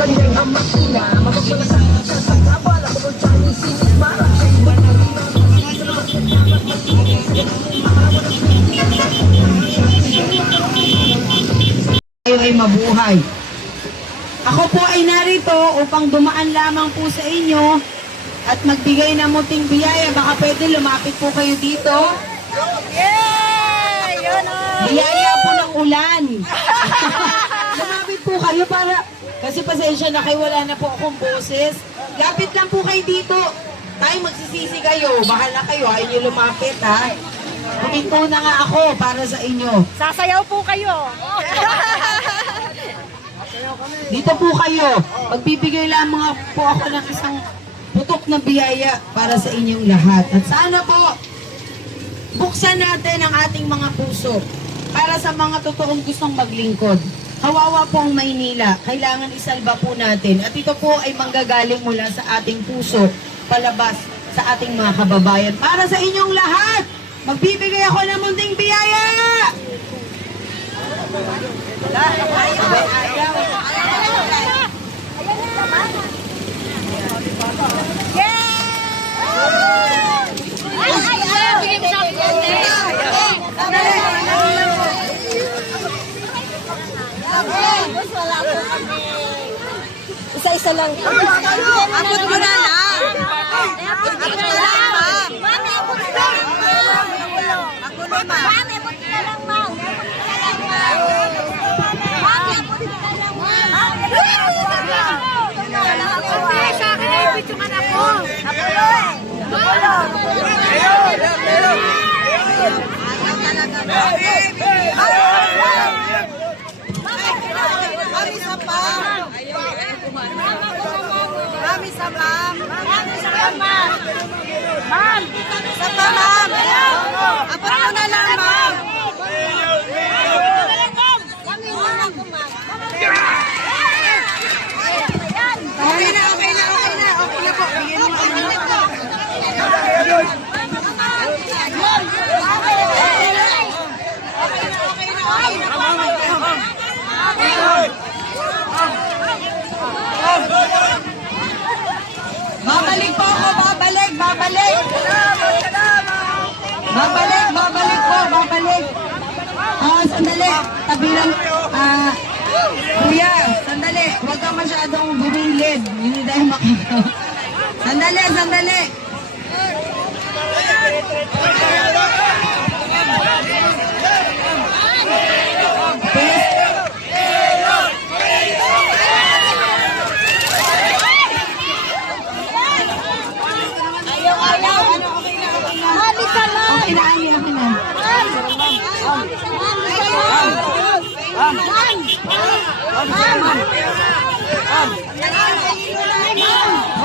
Kayo ay mabuhay. Ako po ay narito upang dumaan lamang po sa inyo at magbigay ng muting biyaya. Baka pwede lumapit po kayo dito. Yay! Yun o! Biyaya po ng ulan. Lumapit po kayo para, kasi pasensya na kayo, wala na po akong boses. Lapit lang po kayo dito. Tayo magsisisi kayo. Bahala kayo, ayaw nyo lumapit ha. Huminto na nga ako para sa inyo. Sasayaw po kayo. Dito po kayo. Magbibigay lamang po ako ng isang putok na biyaya para sa inyong lahat. At sana po, buksan natin ang ating mga puso para sa mga totoong gustong maglingkod. Kawawa po ang Maynila. Kailangan isalba po natin. At ito po ay manggagaling mula sa ating puso palabas sa ating mga kababayan. Para sa inyong lahat, magbibigay ako ng munting biyaya! Isa-isa lang. Abot mo na lang. Abot mo na lang, ma'am. Mami, abot mo na lang, ma'am. Magulo, ma'am. Mami, abot mo na lang, ma'am. Mami, abot mo na lang, ma'am. Ate, sa akin ay ibig yung anak ko. Apulo eh. Apulo. Pero. Ayaw talaga, ma'am. Mami, sa pam. Mami, sa pam. Mami, sa pam, ma'am. Ma'am. Sa pam, ma'am. Abot mo na lang, ma'am. Okay na, okay na, okay na. Okay na po. Bigyan mo babalik po ako, babalik. Babalik po, babalik. Sandali, tabi lang. Kuya, sandali. Huwag ka masyadong bumilid. Hindi dahil makakaw. Sandali. Okay na, Ani, okay na.